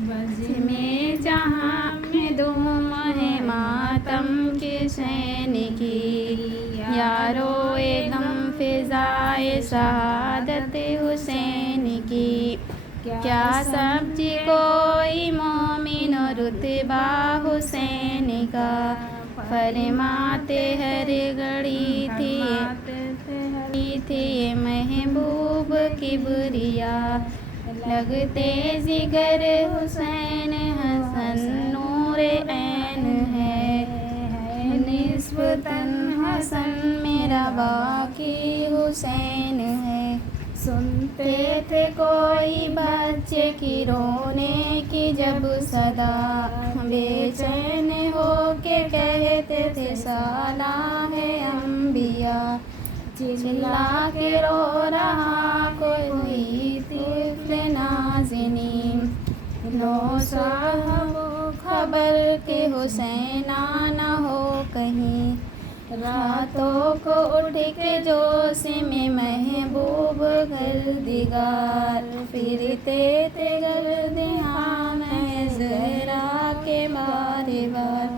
बज में जहाँ में धूम है मातम के सैनिकी, यारो एकदम फिजाए शहादत हुसैन की। क्या सब्जी कोई मोमिन रुतबा हुसैन का, फरमाते हर घड़ी थी महबूब किबरिया। लगते जिगर हुसैन हसन नूर ऐन है, निस्बतन हसन मेरा बाकी हुसैन है। सुनते थे कोई बच्चे की रोने की जब सदा, बेचैन हो के कहते थे साला है अंबिया। चिल्ला के रो रहा कोई तिफ्ल नाज़िनी, लो साहब खबर के हुसैन न हो कहीं। रातों को उठ के जोश में महबूब घर दिगार, फिरते थे गर्दियाँ में ज़हरा के बारे बार।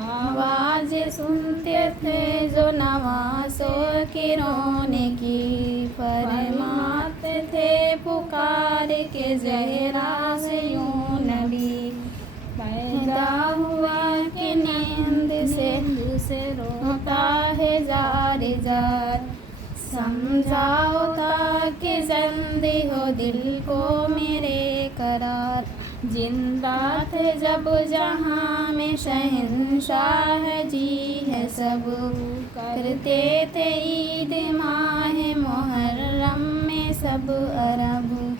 आवाज़ सुनते थे जो नवासों की रोने की, फरमाते थे पुकार के ज़हरा से यूं नबी। पैदा हुआ कि नींद से रोता है जार जार, समझाओ ताकि ज़िंदगी हो दिल को मेरे करार। जिंदा थे जब जहाँ में शहंशाह जी है सब, करते थे ईद माह मुहर्रम में सब अरब।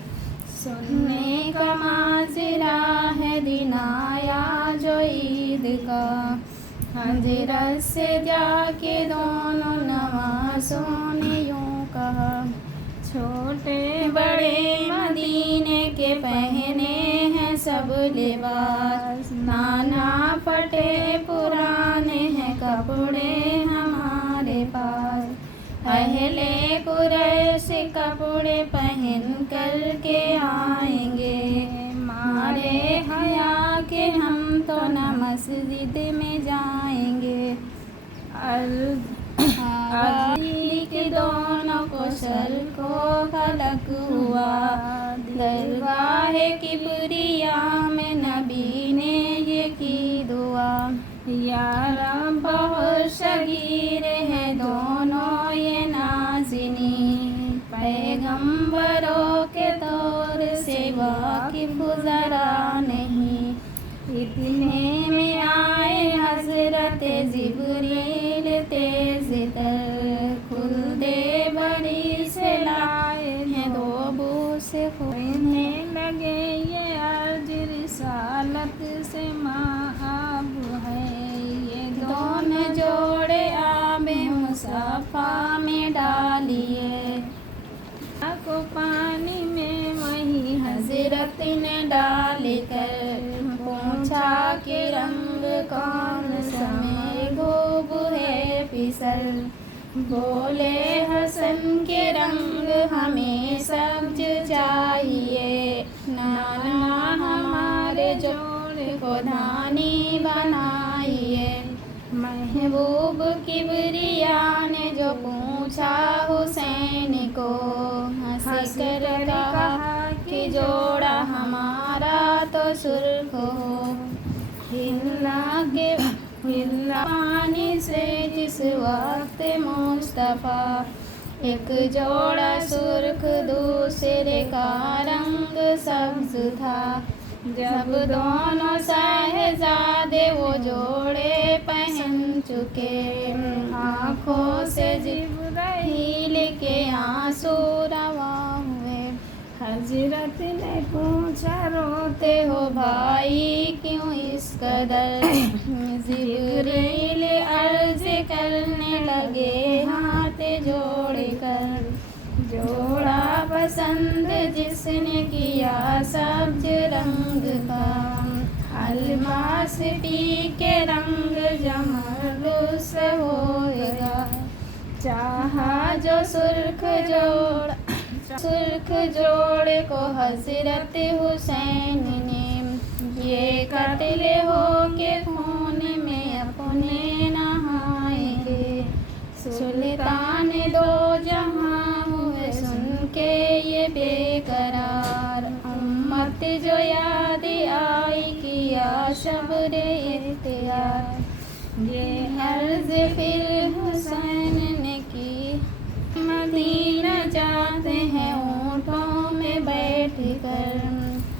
सुनने का माजरा है दिन आया जो ईद का, हजरत से जाके दोनों नवासों ने यूं कहा। छोटे बड़े मदीने के पहने हैं सब लिबास, नाना फटे पुराने हैं कपड़े हमारे पास। अहले कुरैश कपड़े पहन कर के आएंगे, मारे हया के हम तो न मस्जिद में जाएंगे। अली के दोनों को सर को फलक हुआ, दरगाह किबरिया में नबी ने ये की दुआ। या रब बहुत शगीर है दोनों ये नाज़िनी, पैगंबरों के दौर से वाकिफ जरा नहीं। इतने में आए हजरत जिब्रील तेज तर, खुल दे बरी से लाए हैं दो बूस खोने लगे। ये अर्ज रिसालत से माब है, ये दोनों जोड़े आबे मुसफ़ा में डालिए। को पानी में वही हजरत ने डाल कर, पूछा कि रंग कौन सा महबूब है फिसल। बोले हसन के रंग हमें सब्ज चाहिए, नाना हमारे जोड़ को धानी बनाइए। महबूब किबरिया ने जो पूछा हुसैन को, हंस कर कहा कि जोड़ा हमारा तो सुर्ख हो। हिला पानी से जिस वक्त मुस्तफ़ा, एक जोड़ा सुर्ख दूसरे का रंग सब्ज था। जब दोनों साहज़ादे वो जोड़े पहन चुके, आँखों से जिब्राइल के आंसू रवा हुए। हजरत ने पूछा रोते हो भाई क्यों इस कदर। जिब्राइल अर्ज़ करने लगे हाथ जोड़ कर, जोड़ा पसंद जिसने किया सब्ज रंग का। अलमास के रंग जमरुस होएगा, चाहा जो सुर्ख जोड़ा सुर्ख जोड़ को हजरत हुसैन ने ये कत्ल हो के खून में अपने नहाएंगे। सुल्तान दो जहां हुए सुन के ये बेकरार, उम्मत जो याद आई किया शब्र इख्तियार। ये अर्ज फिर हुसैन ने की, मदीना जाते हैं ऊँटों में बैठ कर।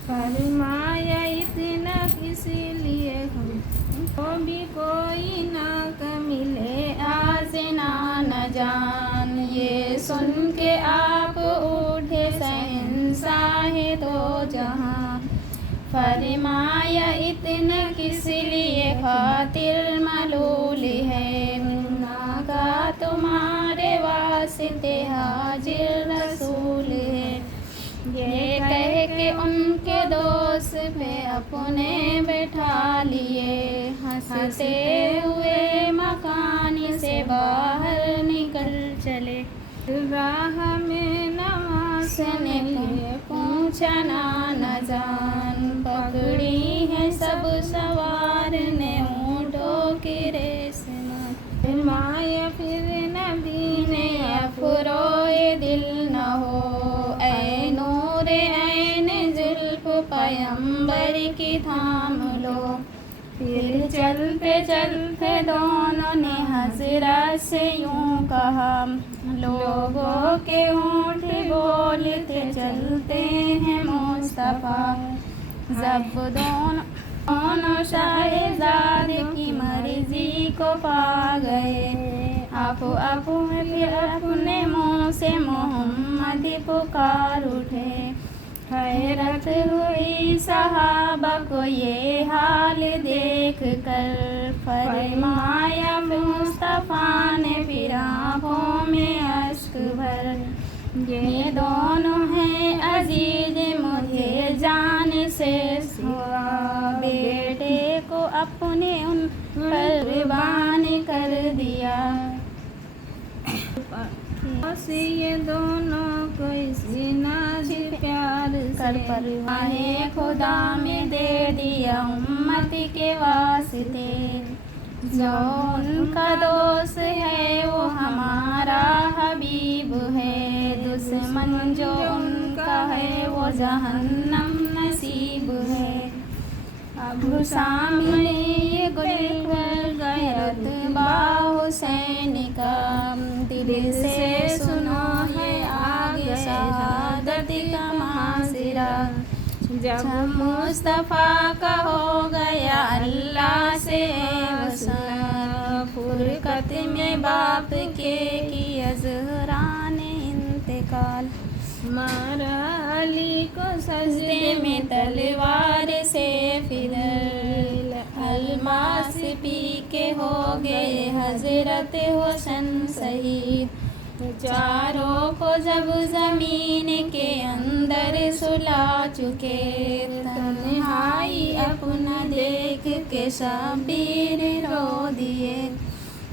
फरमाया इतना किस लिए हमको भी कोई ना मिले आज़िना न जान। ये सुन के आप उठे शहंशाहे दो जहां। फरमाया इतना किस लिए खातिर मलूल है, नागा तुम्हारे वास्ते हाजिर रसूल है। ये कह के उनके दोस्त पे अपने बैठा लिए, हंसते हुए मकान से बाहर निकल चले। राह में नवाज ने पूछा ना जान, पकड़ी है सब सवार ने ऊँटों की रेस में। माया फिर नबी ने अफरोए दिल न हो, ऐ नूरे ऐन जुल्फ पैगंबर की थाम लो। फिर चलते दोनों ने हजरत से यूं कहा, लोगों के ऊँट बोलते चलते हैं मुस्तफ़ा। जब दोनों शाहज़ादे की मर्जी को पा गए, अपने मुँह से मोहम्मद पुकार उठे। हैरत हुई सहाबा को ये हाल देख कर, फरमाया मुस्तफ़ा ने फिर आँखों में अश्क भर। ये दोनों हैं अजीज मुझे जान से सिवा, बेटे को अपने उन पर कुर्बान कर दिया। ये दोनों को इसी नाज प्यार कर परवाहे खुदा में दे दिया उम्मत के वास्ते। जो उनका दोस्त है वो हमारा हबीब है, दुश्मन जो उनका है वो जहन्नम नसीब है। अब सामने ये गुल गैरत बा हुसैन का, दिल से सुनो है आगे शहादत का मासरा। जब मुस्तफ़ा का हो गया अल्लाह से वसला, फुरकत में बाप के किया ज़हरा ने इंतकाल। मारा अली को सजदे में तलवार से फिर, अलमास पी के हो गए हजरत हुसैन शहीद। चारों को जब ज़मीन के अंदर सुला चुके, तन्हाई अपना देख के शबीर रो दिए।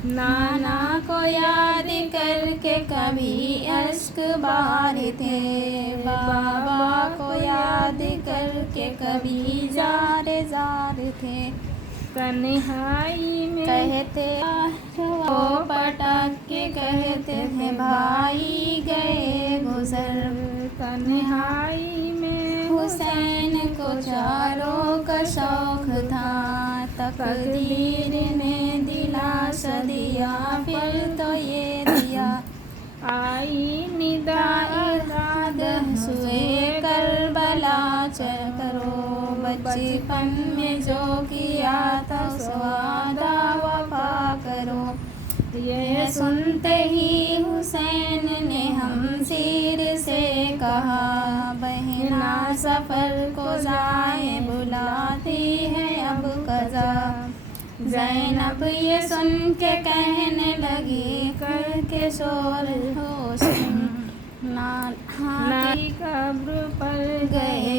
नाना को याद करके कभी अश्क बारते, बाबा को याद करके कभी जार थे। तन्हाई में कहते वो पटक के कहते थे भाई गए गुजर। तन्हाई में हुसैन को चारों का शौक था, तकदीर ने दिलासा दिया फिर तो ये दिया। आई निदाद हुए करबला करो, बचपन में जो किया था उस वादा वफा करो। ये सुनते ही हुसैन ने हमशीर से कहा, बहना सफ़र को जाए बुलाती है अब कज़ा। ज़ैनब ये सुन के कहने लगी करके शोर, नानी कब्र पर गए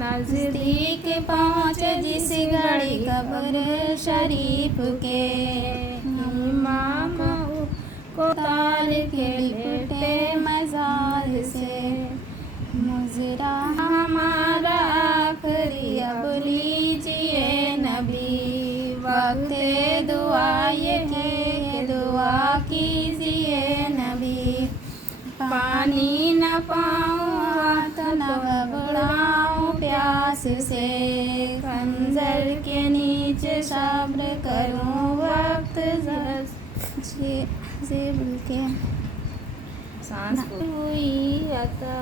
नज़दीक पहुँचे जिस घड़ी कब्र शरीफ के, इमाम को तार के लेटे मजार से। मुजरा हमारा आखिरी अब लीजिए नबी, वक्त दुआ ये है दुआ कीजिए नबी। पानी न पाऊँ हाथ न घबराऊँ प्यास से, खंजर के नीचे सब्र करूँ वक्त के सांस हुई अता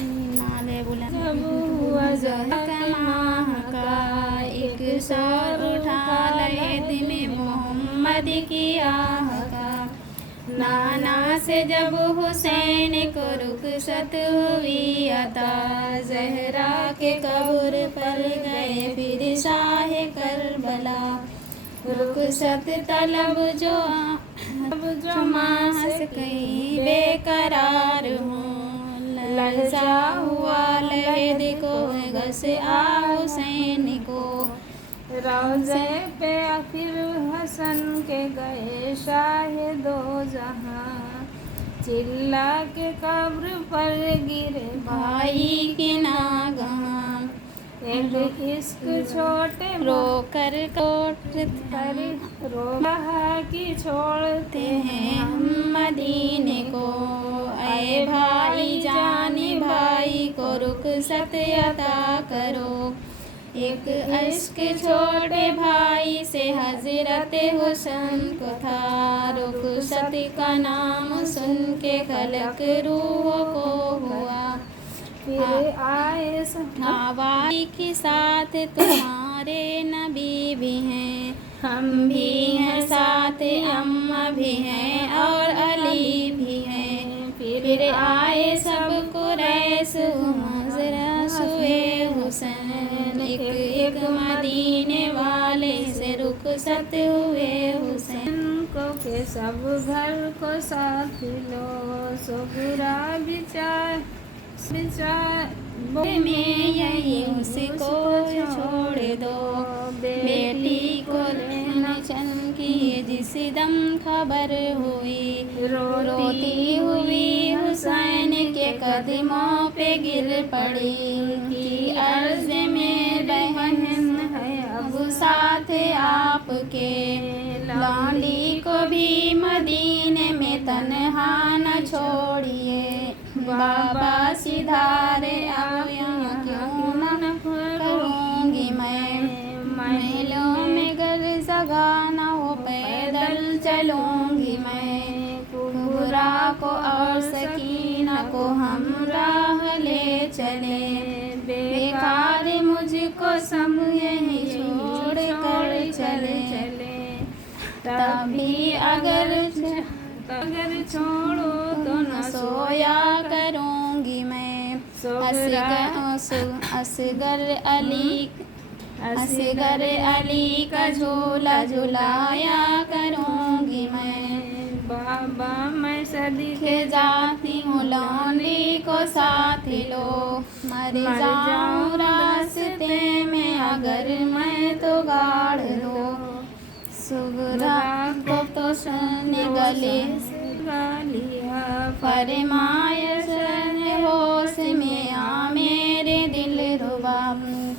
नाले बुलंद जब हुआ माह का एक सर उठा लैद में मोहम्मद की आह का। नाना से जब हुसैन को रुखसत हुई अता, ज़हरा के कब्र पर गए फिर शाह करबला। रुखसत तलब जो मास कहीं बेकरार हूँ, ललचा हुआ लहद को घस आ हुसैन को। रोज़े पे आखिर हसन के गए शाह दो जहां, चिल्ला के कब्र पर गिरे भाई के नागहां। एक इश्क छोटे रो कर कोट पर रो कहा कि छोड़ते हैं हम मदीने को। ऐ भाई जाने भाई को रुखसत अता करो। एक इश्क छोटे भाई से हजरत हुसैन को था, रुखसत का नाम सुन के खलक रूह को हुआ। फिर आए हवाई के साथ तुम्हारे नबी भी हैं, हम भी हैं साथ अम्मा भी हैं और अली भी हैं। फिर आए सब कुरैश हुज़रा सुए हुसैन, एक एक मदीने वाले से रुखसत हुए हुसैन को के सब घर को साथ लो। सुगरा विचार में यही उसको छोड़ दो, बेटी को लेना चल की जिस दम खबर हुई। रोती हुई हुसैन के कदमों पे गिर पड़ी, कि अर्ज में बहन है अब साथ आपके। लौंडी को भी मदीने में तन्हा न छोड़िए, बाबा सिधारे आया क्यों न करूँगी मैं। महलों में घर जगह न हो पैदल चलूँगी मैं। कुबरा को और सकीना को हम राह ले चले, बेकार मुझको सब यहीं छोड़ कर चले। तभी अगर छोड़ो तो न सोया करूँगी मैं। असगर अली का झूला झुलाया करूँगी मैं। बाबा मैं सदके जाती हूँ लौंडी को साथ लो, मर जाऊँ रास्ते में अगर मैं तो गाड़ लो। सुगरा को तो सन गले लिया फरमाया सन होश में आ मेरे दिल रुबा।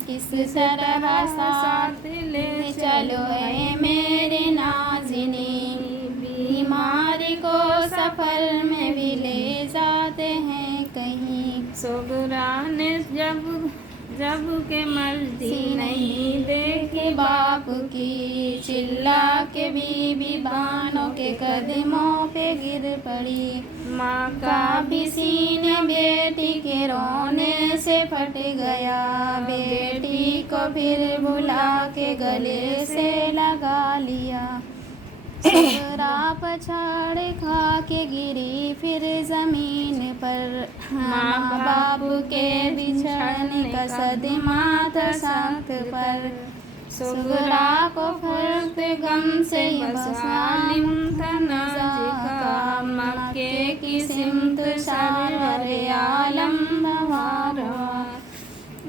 किस तरह साथ ले चलो ऐ मेरे नाज़िनी, बीमारी को सफर में भी ले जाते हैं कहीं। सुगरा ने जब के मर्जी नहीं देखे बाप की, चिल्ला के बीबी बानों के कदमों पे गिर पड़ी। माँ का भी सीने बेटी के रोने से फट गया, बेटी को फिर बुला के गले से लगा लिया। सुगरा पछाड़ खा के गिरी फिर जमीन पर, माँ बाप के बिछड़ने का सदमा था साथ पर। सुगरा को फर्क गम से बसालिम था नाज़िका, मक्के की सिमत सावर आलम बहारा।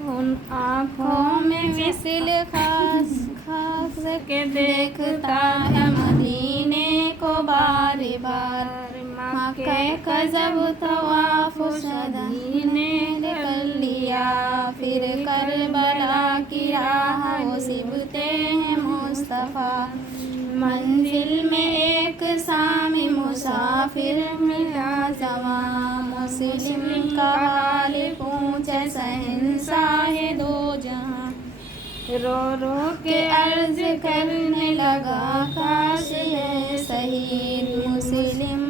उन आँखों में फिसल खास खास के देखता है मदीने को बार बार। का जब तवाफ सदी ने कर लिया, फिर करबला की राह वो सिबते हैं मुस्तफ़ा। मंजिल में एक सामी मुसाफिर मिला जवां, मुस्लिम का हाल पूछे शहंशाह दो जहां। रो रो के अर्ज करने लगा काश ये शहीद मुस्लिम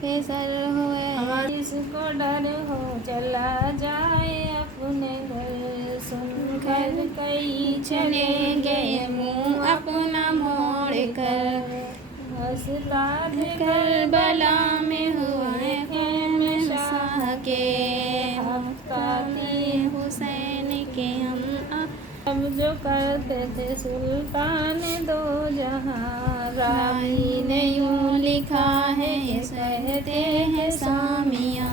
के सर हुए। जिसको डर हो चला जाए अपने घर, सुनकर कई चले गए मुँह अपना मोड़ कर। हसरात करबला में हुए शाह के, हफ्ताती हुसैन के हम अब जो करते थे सुल्तान दो जहां। रावी ने यूं लिखा है ये कहते हैं सामिया,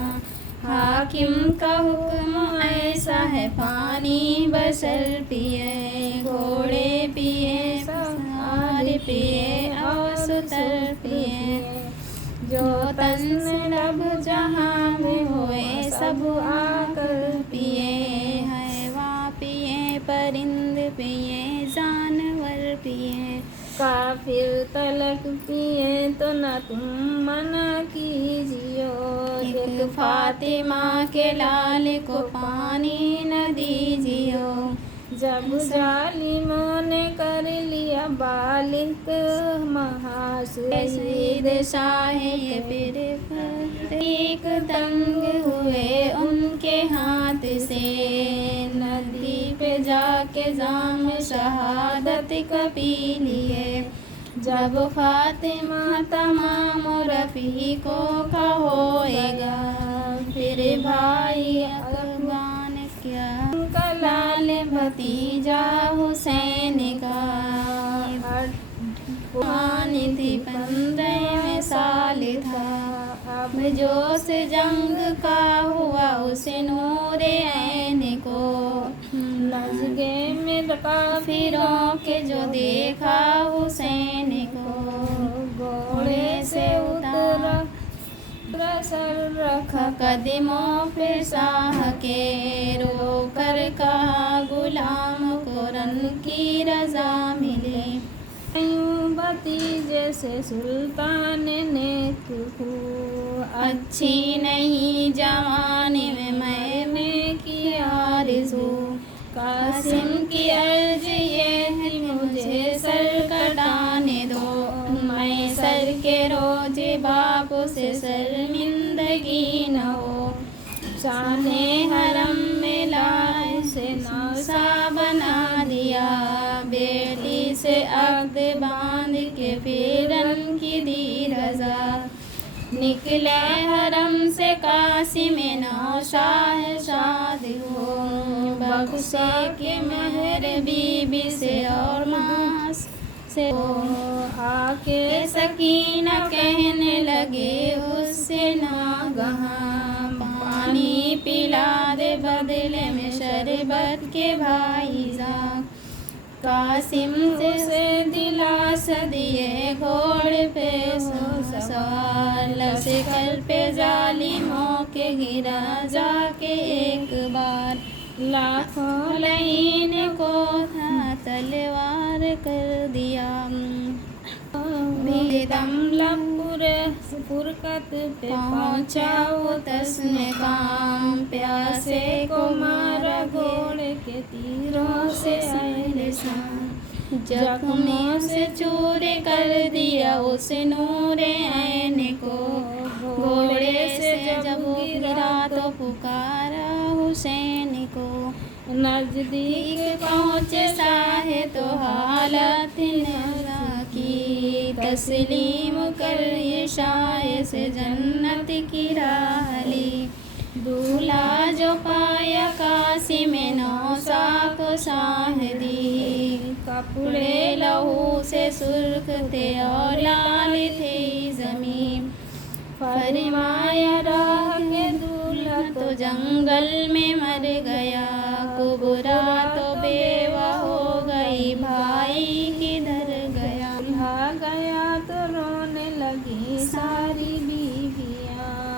हाकिम का हुक्म ऐसा है पानी बशर पिए, घोड़े पिए सवार पिए और सुतर पिए। जो तन लब जहाँ में हुए सब आकर पिए, हैवा पिए परिंद पिए जानवर पिए। काफिर तलक पिए तो न तुम मना कीजियो, एक फातिमा के लाल को पानी न दीजियो। जब जालिमों ने कर लिया बालिक शहीद शाह ये फिर एक तंग हुए उनके हाथ से, नदी पे जाके जाम शहादत का पी लिए। जब फातिमा तमाम रफ़ीकों का होएगा, फिर भाई अफगान क्या लाल भतीजा हुसैन का। पानी थी 15वें साल था, अब जो से जंग का हुआ उसे नूरे ऐन को। नजगे में काफिरों के जो देखा हुसैन को, घोड़े से उतरा सर रखा कदमों पे शाह के, रो कर कहा गुलाम को रन की रजा मिली। भतीजे से सुल्तान नेक हूँ, अच्छी नहीं जवानी में मैंने की आरज़ू। कासिम की अर्ज ये है मुझे सर कटाने दो, मैं सर के रोज बाप से शर्मिंदगी न हो। शाने हरम में लाए से नौसा बना दिया, बेटी से अक़्द बांध के फिरन की दी रज़ा। निकले हरम से कासिम नौशाह शाद हो, बख्शे के मेहर बीबी से और मास से हो। आके सकीना कहने लगे उससे नागहां, पानी पिला दे बदले में शरबत के भाईजान। कासिम से दिलास दिए घोड़े पे सवार, लश्कर पे जालिमों के गिरा जाके एक बार। लाखों लईन को था तलवार कर दिया, दम फुरकत पे पहुँचा वो तस्ने काम। प्यासे को मारा घोड़े के तीरों से जख्मों से चूर कर दिया उस नूरे ऐन को। घोड़े से जब गिरा तो पुकारा हुसैन को। नजदीक पहुँचे साहे तो हालत नज़ा की, तस्लीम कर ये शाय से जन्नत की राह ली। दूल्हा जो पाया कासिम नौसा को शाह दी, कपड़े लहू से सुर्ख थे और लाल थे ज़मीन। फरमाया राह के दूल्हा तो जंगल में मर गया, कुबरा तो बेवा हो गई भाई किधर गया। गया तो रोने लगी सारी बीवियाँ,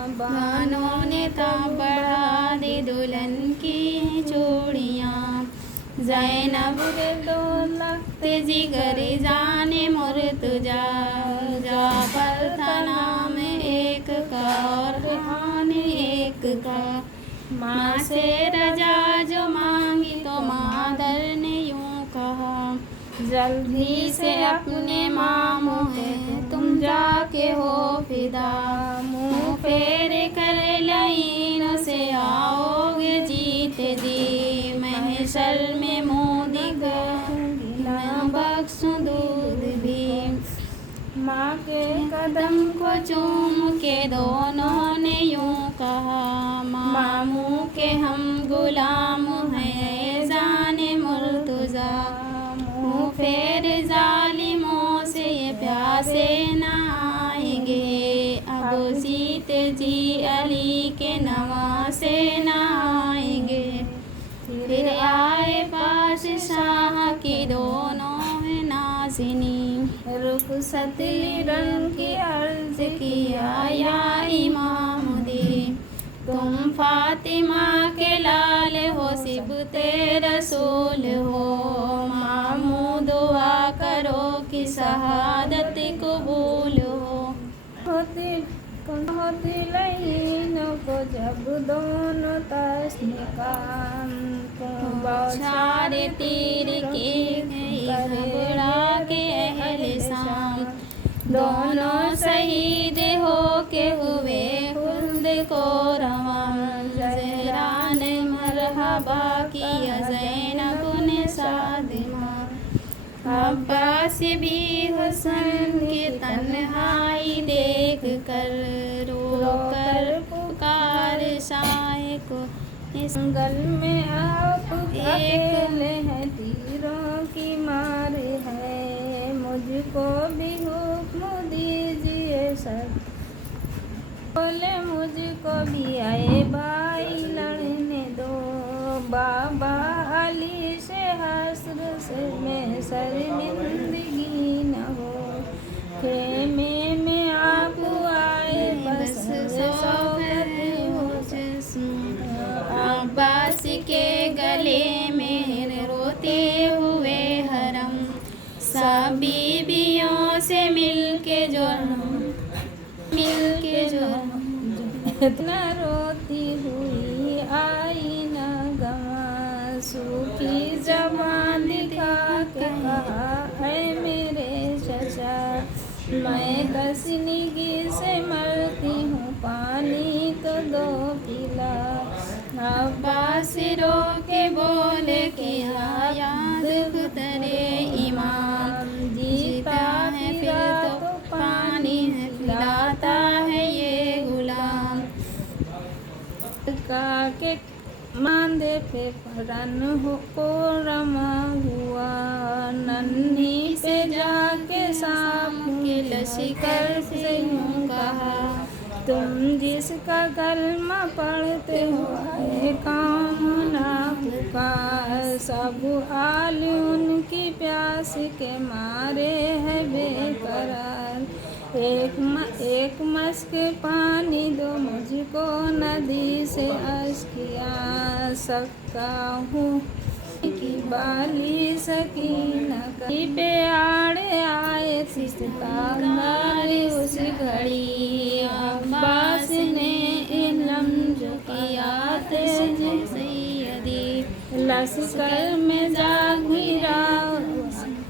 ज़ैनब रे दो लख्त जिगर जाने मुर्तजा जाफर था नाम एक का और रेहान एक का। माँ से रजा जो मांगी तो मादर ने यूं कहा, जल्दी से अपने मामू है तुम जाके हो फिदा। मुँह फेर कर लाइन से आओगे जीते जी, महशर में मुँह दिखाऊंगी न बख्शूं दूध भी। माँ के कदम को चूम के दोनों ने यूं कहा, मामू के हम गुलाम हैं जाने मुर्तज़ा। मुँह फेर जालिमों से ये प्यासे न आएंगे, अब जीते जी अली के नवासे न आएंगे। फिर आए पास शाह की दोनों है नाज़िनी, रुखसत रंग की अर्ज किया या इमाम दे। तुम फातिमा के लाल हो सिबते रसूल हो, मामू दुआ करो कि शहादत कबूल हो। होती लाइनों को जब दोनों तस्निकाम बौछारे तीर की गई घबरा के अहले शाम। दोनों शहीद हो के हुए खुद को रवां, ज़हरा ने मरहबा किया ज़ैनब ने सादिमा। अब्बास भी हुस्न की तन्हाई देख कर रो कर पुकार शाह को। इस जंगल में आप अकेले हैं, तीरों की मार है, मुझको भी हुक्म दीजिए सब। बोले मुझको भी आए भाई लड़ने दो, बाबा अली से हस्र से में शर्मिंदगी न हो। खेमे में आप आए बस सौगत हो जिस्म, अब्बास के गले में रोते हुए हरम। सब बीबियों से मिलके जो इतना रोती हुई आई न गवा, सूखी ज़बान दिखा के कहा है मेरे चचा, मैं तसनीगी से मरती हूँ, पानी तो दो पिला। अब्बास रो के बोले कि याद तेरे इमाम, जीता है फिर तो पानी है पिलाता है ये गुलाम। का के मांदे पे रन हो को रमा हुआ, नन्ही पे जाके सांप के लश्कर से यूं कहा, तुम जिसका कलमा पढ़ते हो आए काम ना पुकार। सब आल उनकी प्यास के मारे है बेकरार, एक मस्क पानी दो मुझको नदी से अश्किया। सबका हूँ की बाली सकीना कहीं पे आड़े आए सितारे उस घड़ी। अब्बास ने इल्म जो किया थे सैयदी, लश्कर में जा गिरा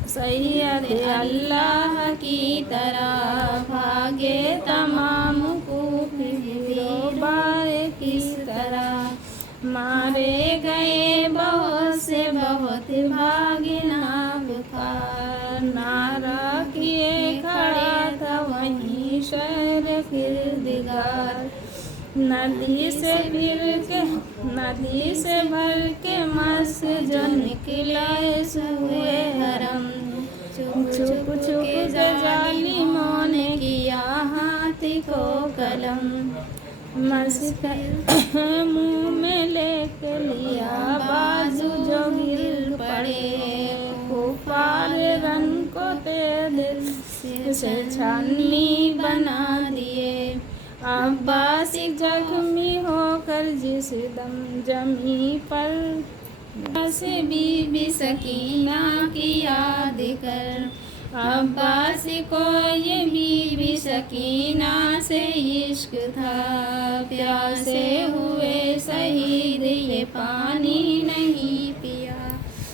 सैयद अल्लाह की तरह। भागे तमाम कूफी बारे किस तरह, मारे गए बहुत से बहुत भागे नाबकार। नारा किए खड़ा था वहीं शहर किरदिगार, नदी से भर के मस जो निकला हुए हरम। छुप छुप के जालिमों ने किया हाथी को कलम, मस्क मुँह में लेके लिया बाजू जो गिर पड़े। कुफार रन को तेरे से छाननी बना दिए। अब्बास जख्मी होकर जिस दम जमी पर से बीबी सकीना की याद कर, अब्बास को ये बीबी सकीना से इश्क था, प्यासे हुए शहीद ये पानी नहीं पिया।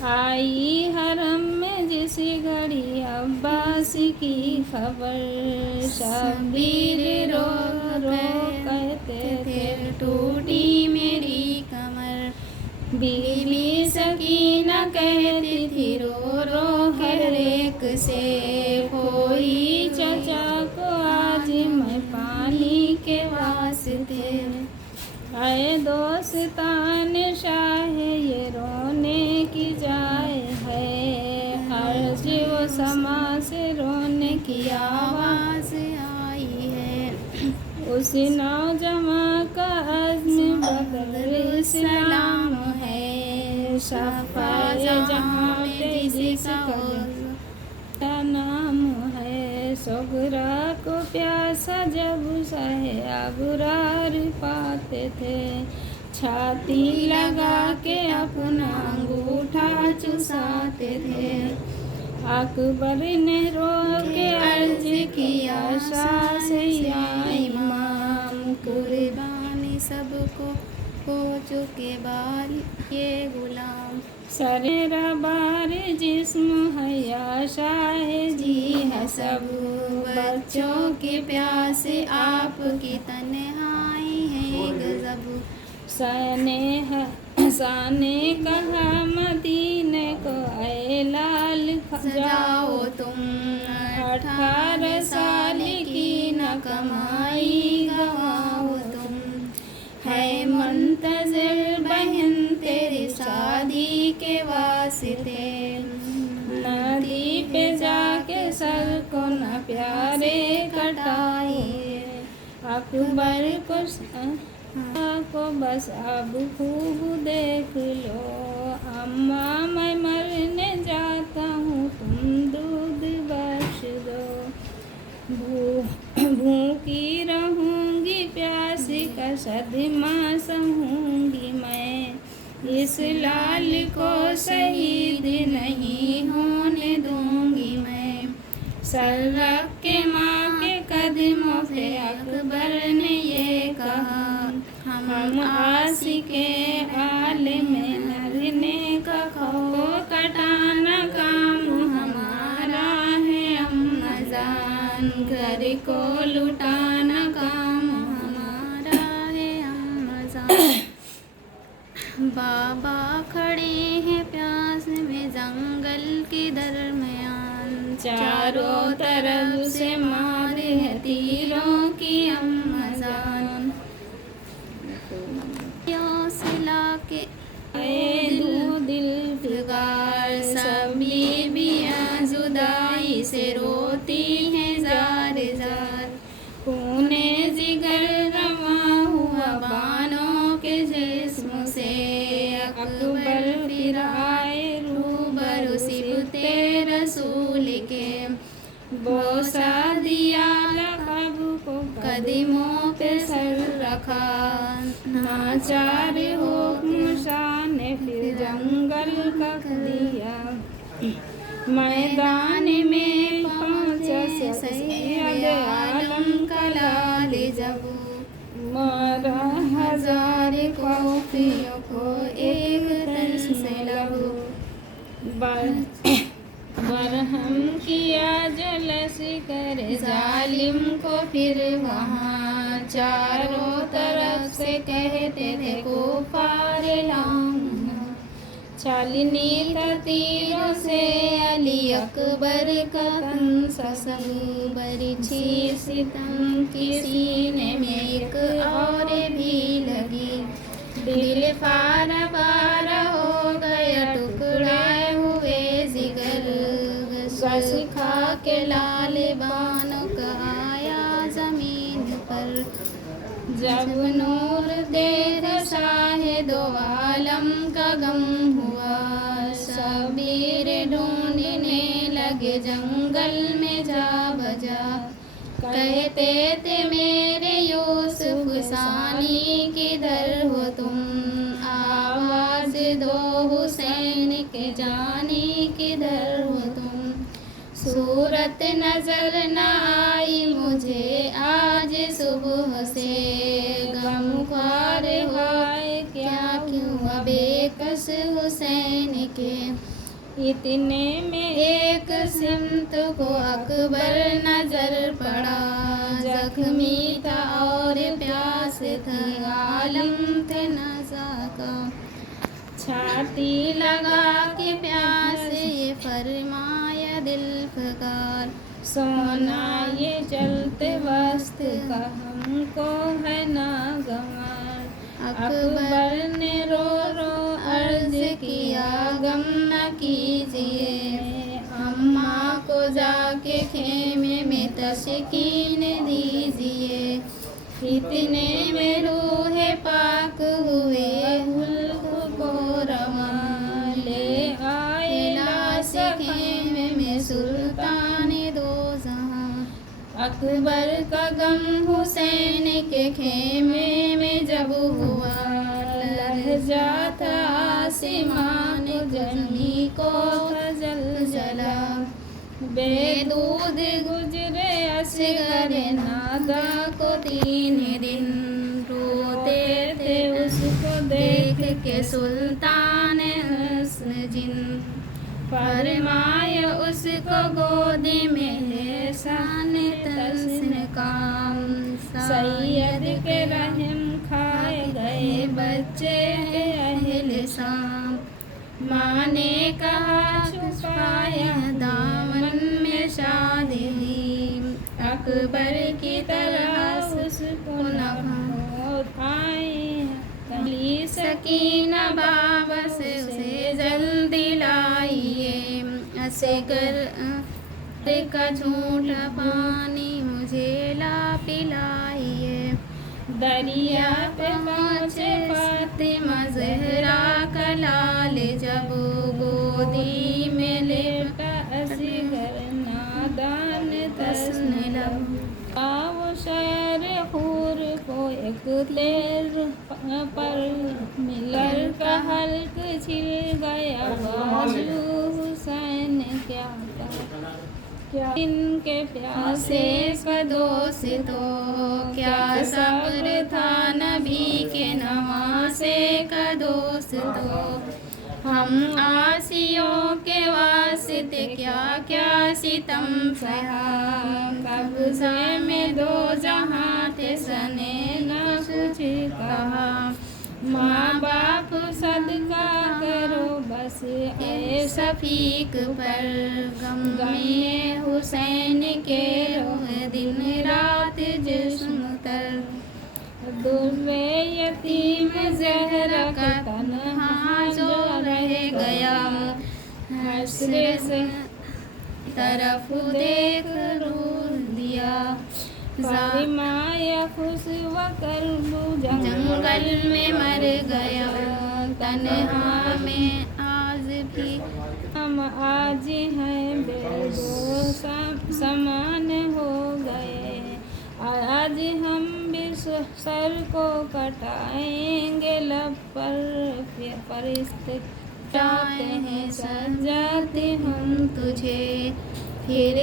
आई हरम में जिस घड़ी अब्बास की खबर, शब्बीर रो रो कहते थे टूटी मेरी कमर। बीबी सकीना कहती थी रो रो हर एक से, कोई चचा को आज मैं पानी के वास्ते। आए दोस्तान शाह ये रोने की जाए है, अर्ज वो समा से रोने की आवाज़ आई है। उस नौजवान का अज़्म बदल इस्लाम है, शफ़ाए जहाँ में जिसका नाम है। सुगरा को प्यासा जब सहे अबरार पाते थे, छाती लगा के अपना अंगूठा चुसाते थे। अकबर ने रो के अर्ज किया शाह से या इमाम, कुर्बानी सबको हो चुके बाल ये गुलाम। सरेरा बार जिस्म है या शाह जी है सब, बच्चों के प्यासे आपकी तन्हाई है गजब। साने कहा मदीने को ऐ लाल जाओ तुम, 18 साल की न कमाई गवाओ तुम। है मुंतज़िर बहन तेरी शादी के वास्ते, नदी पे जाके सर को न प्यारे कटाइए। अकबर को बस अब खूब देख लो, अम्मा मैं मरने जाता हूँ तुम दूध बख्श दो। भूखी रहूँगी प्यासी का सदमा सहूँगी मैं, इस लाल को शहीद नहीं होने दूँगी मैं। सर रख के माँ के कदमों पे अकबर ने ये कहा, हम आशिके आले में नरने का खो कटाना काम हमारा है अम्मा जान, घर को लुटाना काम हमारा है अम्मा जान। बाबा खड़े हैं प्यास में जंगल के दरमियान, चारों तरफ से मारे हैं तीरों की अम्मा जान। सिला के दो दिल फिगार, सब बीबियाँ जुदाई से रोती हैं जार जार। खूने जिगर रवा हुआ बानों के जिस्म से, अकबर फिर आए रूबरू सिबते रसूल के। बोसा दिया लक़ब को कदमों पे सर रखा, नाचार हुक्म शाह ने फिर जंगल का दिया। मैदान में पहुँचा सैयद आलम का लाल जब, मारा हजार कौफियों को एक तन से लहू। बरहम किया जलस कर जालिम को फिर वहाँ, चारों तरफ से कहते थे कुफार लाऊंगा। छलनी तीरों से अली अकबर का तन ससब, बरछी सितम की सीने में एक और भी लगी। दिल फारा फारा हो गया टुकड़े हुए जिगर, सिखा के लाल बानों का आया जमीन पर। जब नूर देखा शाहे दो आलम का गम हुआ, सबीर ढूंढने लगे जंगल में जा बजा। कहते थे मेरे यूसुफ सानी किधर हो तुम, आवाज दो रात नजर न आई मुझे आज सुबह से, गम ख्वार हाय क्या क्यों बेकस हुसैन के। इतने में एक सिमत को अकबर नजर पड़ा, जख्मी था और प्यास थी आलम थे नज़ा का। छाती लगा के प्यास ये फरमाया दिल फकार, सोना ये चलते वक्त का हमको है ना गंवार। अकबर ने रो रो अर्ज किया गम न कीजिए, अम्मा को जाके खेमे में तस्कीन दीजिए। इतने में रूह पाक हुए मुल्क को रवा, ले आए लाश खेमे में सुल्तान दो जहां। अकबर का गम हुसैन के खेमे में जब हुआ, लहजा था आसमान जमी को जलजला। बेदूध गुजरे असगर नादा को 3 दिन, रोते थे उसको देख के सुल्तान हस्न जिन। फरमाया उसको गोदी में है शान तस्न काम, सैयद के रहम खाए गए बच्चे अहले शाम। माँ ने कहा छुपाया दामन में शादी, अकबर की तरह उसको न आए। कली सकीना बाबा से उसे जल्दी लाइए, असगर का झूठा पानी मुझे ला पिलाइए। दरिया पे पहुँचे फातिमा ज़हरा का लाल, जब गोदी में लेटा असगर नादान तस्न लब। वो शहर हूर को एक लेर पर मिलर का हल्क छिल गया, बाजू हुसैन क्या इनके प्यासे कदों से तो क्या सब्र था नबी के नवासे कदों से तो। हम आसियों के वास्ते क्या क्या सितम सहा, कब्ज़े में 2 जहां थे सने न कुछ कहा। माँ बाप सदका करो बस ए शफीक पर, गम में हुसैन के रोए दिन रात जिस्म तर। दुर्वे यतीम ज़हरा का तन्हा जो रह गया, हसरे से तरफ देख रो दिया। माया खुश व करबू जंगल में मर गया, तन्हा में आज भी हम आज हैं बेदो समान हो गए। आज हम विश्व सर को कटाएंगे, लब पर फरिश्ते जाते हैं सजाते हम तुझे। फिर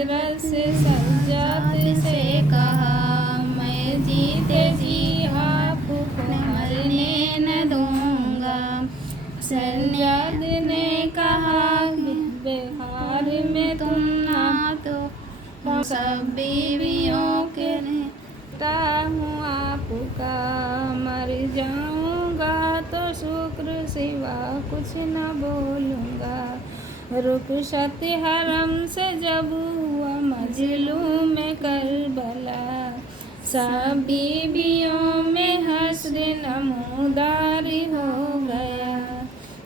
रस सजात से कहा, मैं जीते जी आपको मरने न दूंगा। सज्जाद ने कहा, बिहार में तुम ना तो सब बीवियों के रहता हूँ आपका। मर जाऊंगा तो शुक्र सिवा कुछ न बोलूँगा। रुखसत हरम से जब हुआ मजलूम करबला, सब बीवियों में हस्र नमूदार हो गया।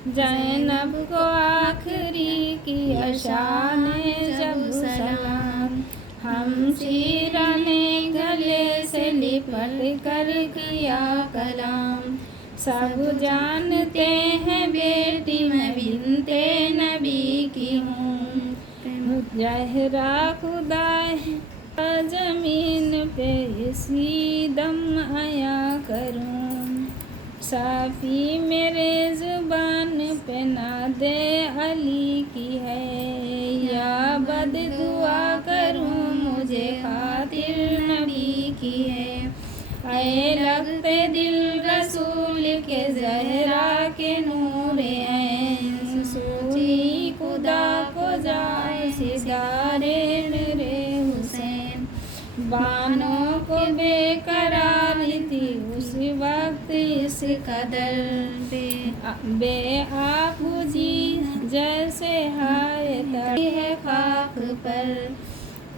ज़ैनब को आखिरी किया शान जब सलाम, हमशीरा ने गले से लिपट कर किया कलाम। सब जानते हैं बेटी मैं बिनते नबी की हूँ, ज़हरा खुदा ज़मीन पे इसी दम आया करूँ। साफ़ी मेरे ज़ुबान पे नादे अली की है, या क्या बद दुआ करूं, मुझे खातिर नबी की है। ऐ लगते दिल रसूल के ज़हरा के नूर ऐन, सोची खुदा को जाए सिदारे मेरे हुसैन। बानों को बेकरारी थी उस वक्त इस कदर, बेआबू जी जैसे हाय तड़ी है खाक पर।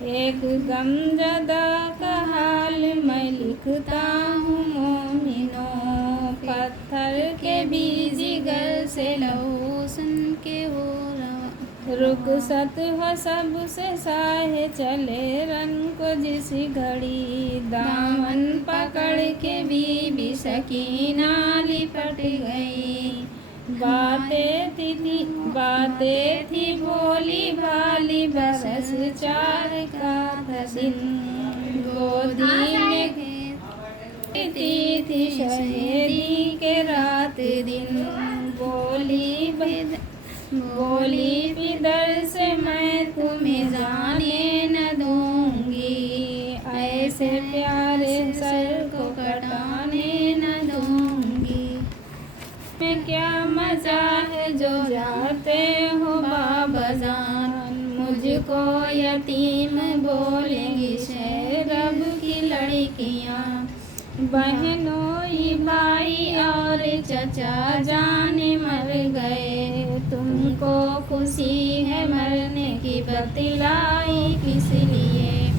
एक गमज़दा का हाल मैं लिखता हूँ मोमिनों, पत्थर के भी जिगर से लहू सुन के हो रवा। रुखसत हो सबसे साहे चले रन को जिस घड़ी, दामन पकड़ के बीबी सकीना लिपट गई। बातें थी भोली भाली बरस 4 का था दिन, गोदी में थी शहीदी के रात दिन। बोली पिदर से मैं तुम्हें जाने न दूंगी, ऐसे प्यारे सर को कटाने न दूंगी। में क्या मजा है जो जाते हो बाबा जान, मुझको यतीम बोलेंगी शहरब की लड़कियाँ। बहनोई भाई और चचा जाने मर गए, तुमको खुशी है मरने की बतलाई किस लिए।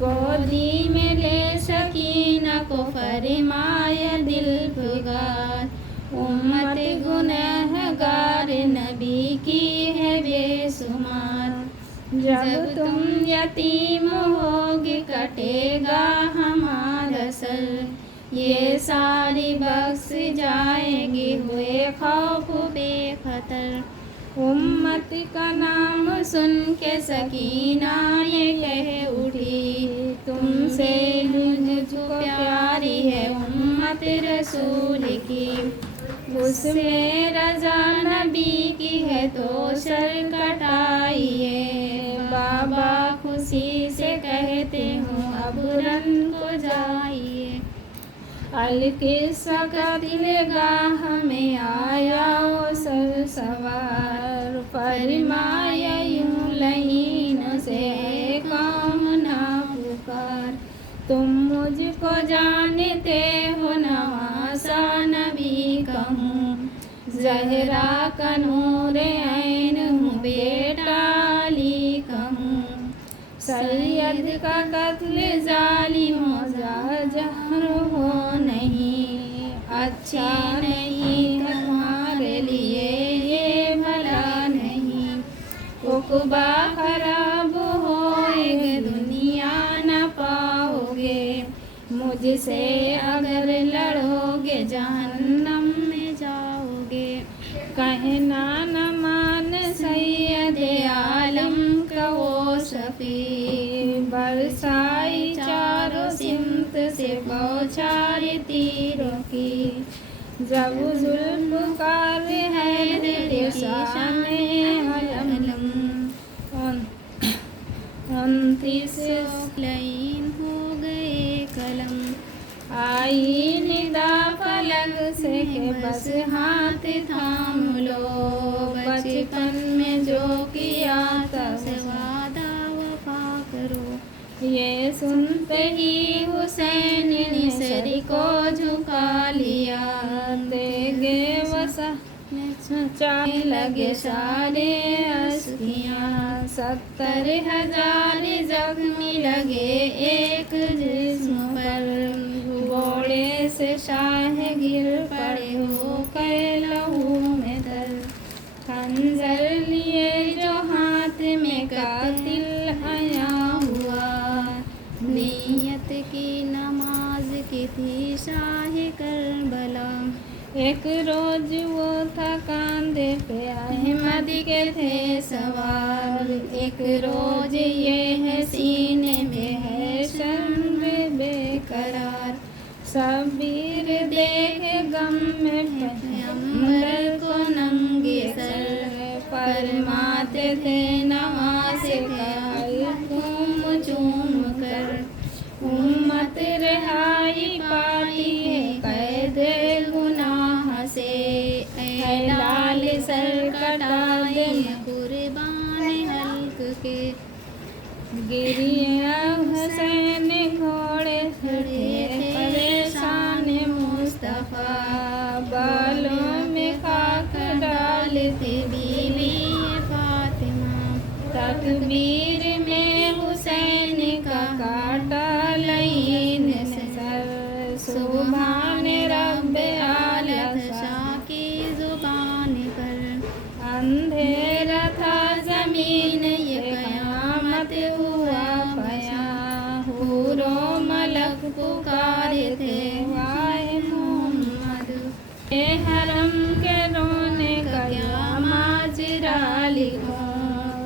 गोदी में ले सकीना को फरमाया दिल पुकार, उम्मत गुनहगार नबी की है बेसुमार। जब तुम यतीम होगे कटेगा हमारा सर, ये सारी बख्श जाएंगी हुए खौफ बेखतर। उम्मत का नाम सुन के सकीना ये कह उठी, तुमसे मुझको प्यारी है उम्मत रसूल की। उसमें रजा नबी की है तो सर कटाइए, बाबा खुशी से कहते हूँ अब रन को जाइए। अलकिस्सा का दिलगाह में आया वो सर सवार, फरमाया यूं लहीन से काम ना पुकार। तुम मुझको जानते हो नवासा नबी कहूँ, ज़हरा का नूर ऐन हूँ बेटा अली कहूँ। सैयद का कत्ल जालिमों जहर हो नहीं, अच्छा नहीं तुम्हारे लिए ये भला नहीं। उक़बा खराब होएगा दुनिया न पाओगे, मुझसे अगर लड़ोगे जहन्नम में जाओगे। कहना न मान सैयद आलम का वो शफी, बरसाई चारों सिमत से बौछार तीरों की। जब जुल्फ़कार है तेरे शाने अलम, 29 लाइन हो गए कलम। आई निदा फलक से के बस हाथ थाम लो, बचपन में जो किया था वादा वफा करो। ये सुनते ही हुसैन ने सर को झुका लिया, देगे वसा चाहे लगे सारे अस्कियाँ। 70,000 जख्मी लगे एक जिस्म पर, घोड़े से शाह गिर पड़े हो कर लहू में तर। खंजर लिए जो हाथ में कातिल आया हुआ, नियत की नमाज की थी शाह करबला। एक रोज वो था कांधे पे अहमद के थे सवार, एक रोज ये है सीने में है शर्म बेकरार। सबीर देखे गम में पैगंबर को नंगे सर, फरमाते थे नमाज़ घूम चूम कर उम्मत रिहाई पाती है कैद गुनाह से। ऐ लाल सर कटा दे कुर्बान हल्क के। गिरिया हुसैन घोड़े खड़े परेशान मुस्तफा, बालों में खाक डालते बीवी फातिमा। तकबीर में हुसैन का काटा लईन सर, सुभान रब्बे आला शाह की जुबान पर। अंधेरा था जमीन ये कयामत हुआ बया, हूरो मलक पुकारे थे वाए मोहम्मद। ए हरम के रोने का क्या माजरा लिखूं,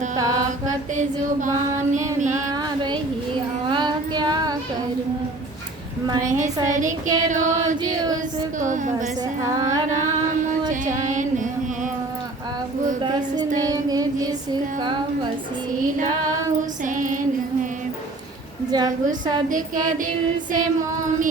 ताकत जुबान ना रही आ क्या करूं। महशर के रोज उसको बस आराम चैन है, अब दस लेंगे जिसका वसीला हुसैन है। जब सदके दिल से मोमिन